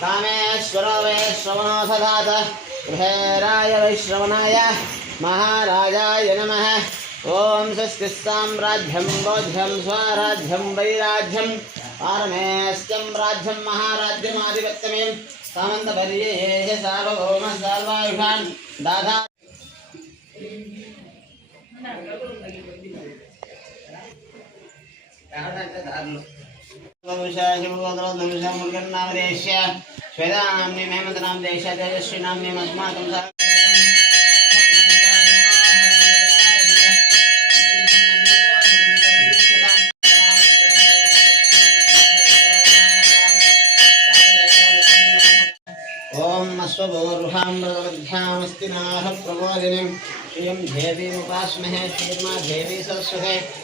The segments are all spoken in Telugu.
कामेश्वरो वैश्रवणो सदात गृहेराय वैश्रवणाय महाराजाय नमः। ॐ संस्कृतसाम्राज्यं बौद्धं स्वराज्यं, वैराज्यं पारमेस्त्यं राज्यं महाराज्यमाधिपत्यमें सामन्तपर्येः सार्वभौमः सर्वायुषान् दादा दादा। मुर्गन्नामदेश्य श्वेतानाम्नि हेमन्तनामदेश्य तेजस्वीनाम्निम् अस्माकं सह ॐ अश्वभोरुहामृतवध्यामस्ति नाः प्रबोधिनीं श्रियं देवी सरस्वते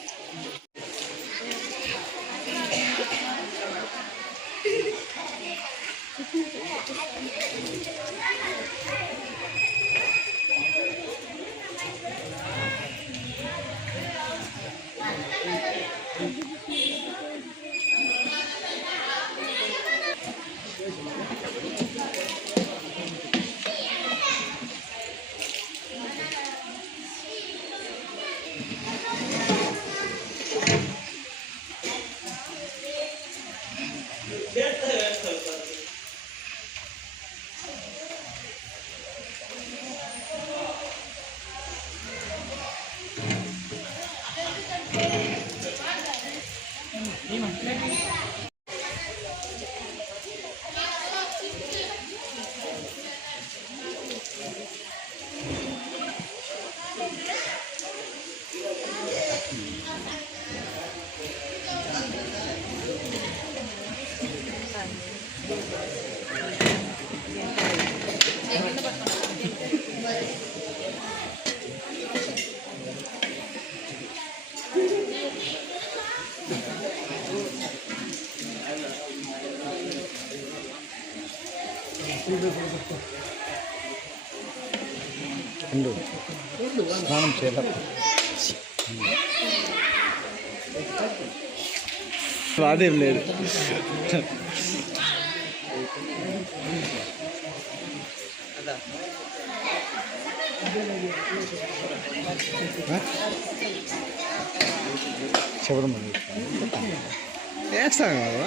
విశ్వప్ననాశిని సర్వాపచార పూజార్థే శ్రీమాన్ మహాదేవ్య స్నానం చేయాలి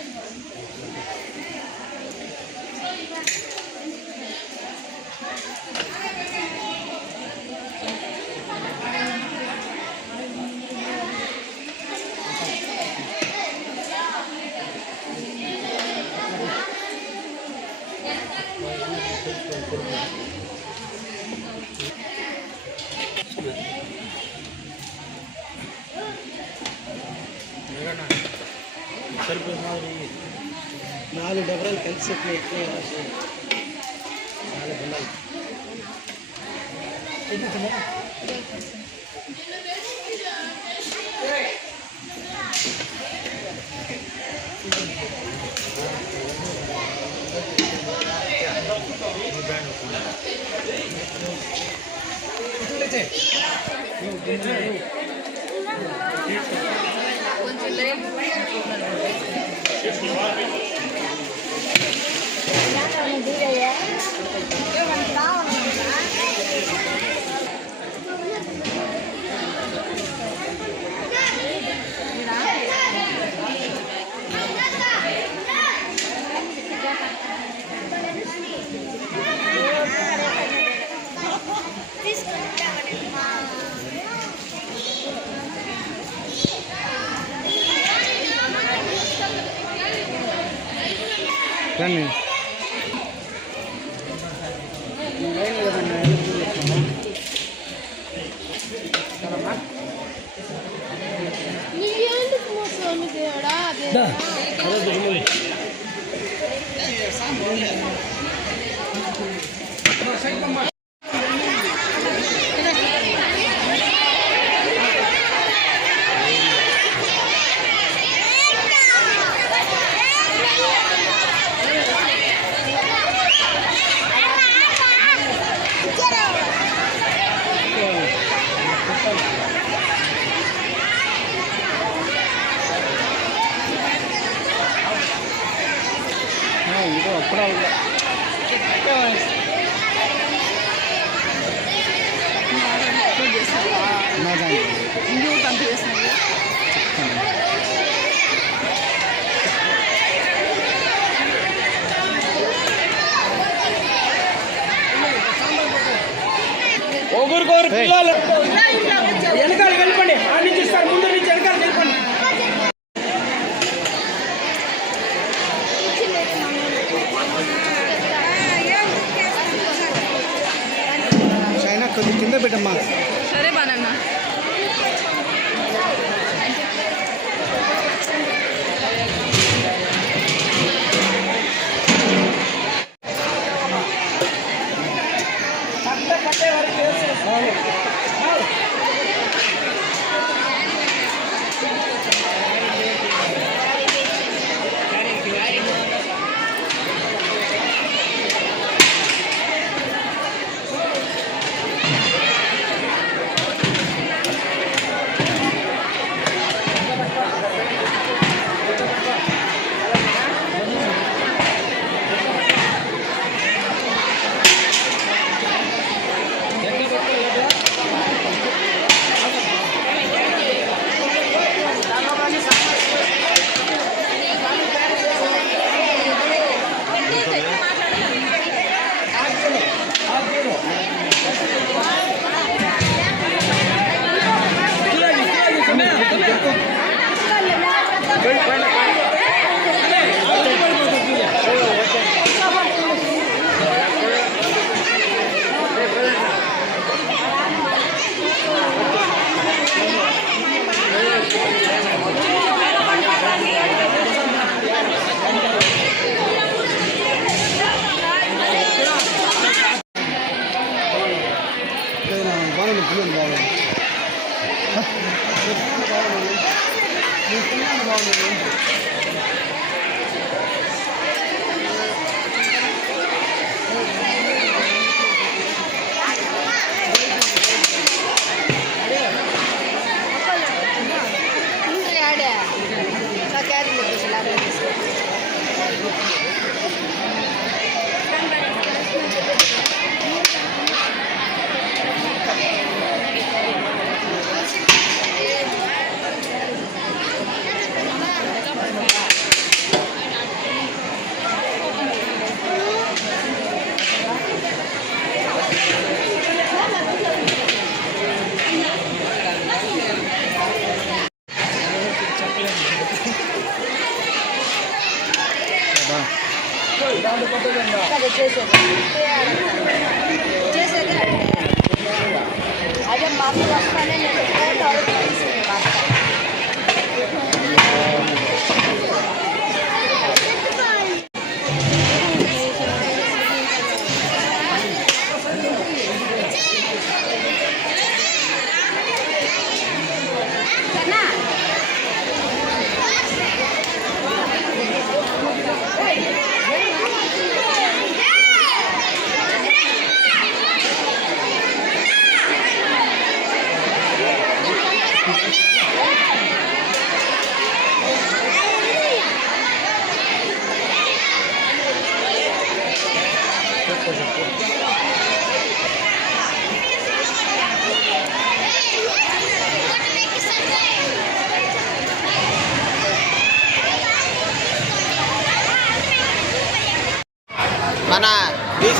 చెప్పడం వేస్తాం కదా నాలుగు డబరాలు కలిసి ఎట్లా ఎట్లా నాలుగు ఉన్నాయి రండి నీకెందుకు Yeah. దేవుడా అదే ಇದು பரவாயில்ல ఇంకో కంపెనీ చేసినారు ఒగురుకోరు పిల్లలు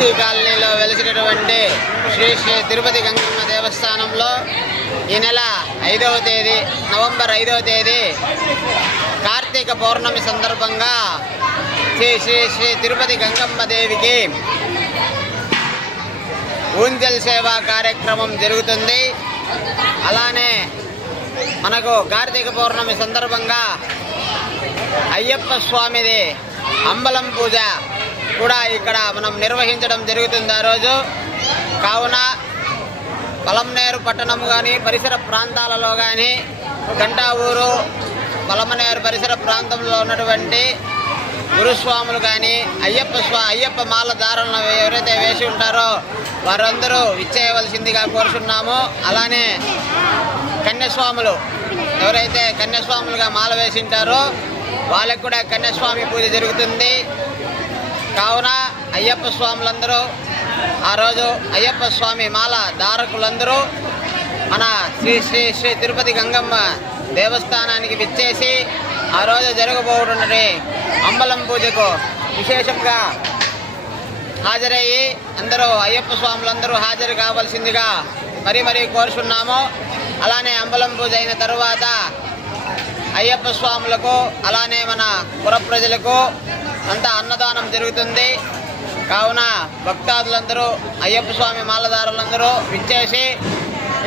ఎస్సీ కాలనీలో వెలిసినటువంటి శ్రీ శ్రీ తిరుపతి గంగమ్మ దేవస్థానంలో ఈ నెల ఐదవ తేదీ నవంబర్ ఐదవ తేదీ కార్తీక పౌర్ణమి సందర్భంగా శ్రీ శ్రీ శ్రీ తిరుపతి గంగమ్మ దేవికి ఊంజల్ సేవా కార్యక్రమం జరుగుతుంది. అలానే మనకు కార్తీక పౌర్ణమి సందర్భంగా అయ్యప్ప స్వామిది అంబలం పూజ కూడా ఇక్కడ మనం నిర్వహించడం జరుగుతుంది ఆ రోజు. కావున పలంనేరు పట్టణం కానీ పరిసర ప్రాంతాలలో కానీ గంటా ఊరు పలమనేరు పరిసర ప్రాంతంలో ఉన్నటువంటి గురుస్వాములు కానీ అయ్యప్ప స్వా అయ్యప్ప మాల దారులను ఎవరైతే వేసి ఉంటారో వారందరూ ఇచ్చేయవలసిందిగా కోరుతున్నాము అలానే కన్యస్వాములు ఎవరైతే కన్యస్వాములుగా మాల వేసి ఉంటారో వాళ్ళకు కూడా కన్యస్వామి పూజ జరుగుతుంది. కావున అయ్యప్ప స్వాములందరూ ఆ రోజు అయ్యప్ప స్వామి మాల దారకులందరూ మన శ్రీ శ్రీ శ్రీ తిరుపతి గంగమ్మ దేవస్థానానికి విచ్చేసి ఆ రోజు జరగబోతున్నటువంటి అంబలం పూజకు విశేషంగా హాజరయ్యి అందరూ అయ్యప్ప స్వాములందరూ హాజరు కావాల్సిందిగా మరీ మరీ కోరుచున్నాము. అలానే అంబలం పూజ అయిన తరువాత అయ్యప్ప స్వాములకు అలానే మన పుర ప్రజలకు అంతా అన్నదానం జరుగుతుంది. కావున భక్తాదులందరూ అయ్యప్ప స్వామి మాలదారులందరూ విచ్చేసి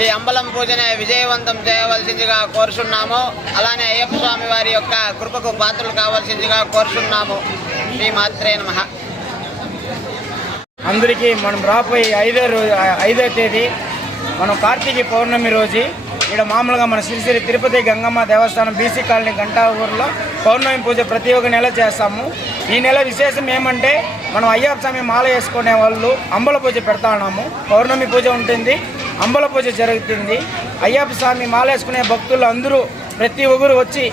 ఈ అంబలం పూజని విజయవంతం చేయవలసిందిగా కోరుచున్నాము. అలానే అయ్యప్ప స్వామి వారి యొక్క కృపకు పాత్రలు కావాల్సిందిగా కోరుచున్నాము. శ్రీ మాత్రే నమ. అందరికీ మనం రాబోయే ఐదో రోజు ఐదో తేదీ మనం కార్తీక పౌర్ణమి రోజు ఇక్కడ మామూలుగా మన శ్రీశ్రీ తిరుపతి గంగమ్మ దేవస్థానం బీసీ కాలనీ గంటా ఊరిలో పౌర్ణమి పూజ ప్రతి ఒక్క నెల చేస్తాము. ఈ నెల విశేషం ఏమంటే మనం అయ్యప్ప స్వామి మాల వేసుకునే వాళ్ళు అంబల పూజ పెడతా ఉన్నాము. పౌర్ణమి పూజ ఉంటుంది అంబల పూజ జరుగుతుంది. అయ్యప్ప స్వామి మాల వేసుకునే భక్తులు అందరూ ప్రతి ఒక్కరు వచ్చి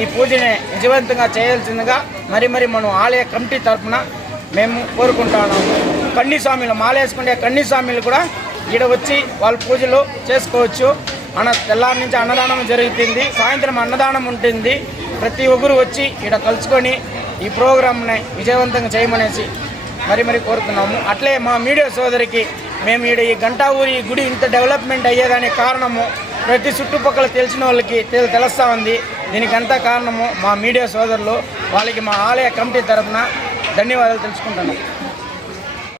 ఈ పూజని విజయవంతంగా చేయాల్సిందిగా మరి మరి మనం ఆలయ కమిటీ తరఫున మేము కోరుకుంటున్నాము కన్నీ స్వామిలు మాలేసుకునే కన్నీ స్వామిలు కూడా ఈడ వచ్చి వాళ్ళ పూజలు చేసుకోవచ్చు. అన్న తెల్లారి నుంచి అన్నదానం జరుగుతుంది. సాయంత్రం అన్నదానం ఉంటుంది. ప్రతి ఒక్కరు వచ్చి ఈడ కలుసుకొని ఈ ప్రోగ్రామ్ని విజయవంతంగా చేయమనేసి మరి మరి కోరుతున్నాము. అట్లే మా మీడియా సోదరికి మేము ఈడ ఈ గంటా ఊరి గుడి ఇంత డెవలప్మెంట్ అయ్యేదానికి కారణము ప్రతి చుట్టుపక్కల తెలిసిన వాళ్ళకి తెలుస్తూ తెలుస్తా ఉంది. దీనికంతా కారణము మా మీడియా సోదరులు వాళ్ళకి మా ఆలయ కమిటీ తరఫున ధన్యవాదాలు తెలుసుకుంటున్నాను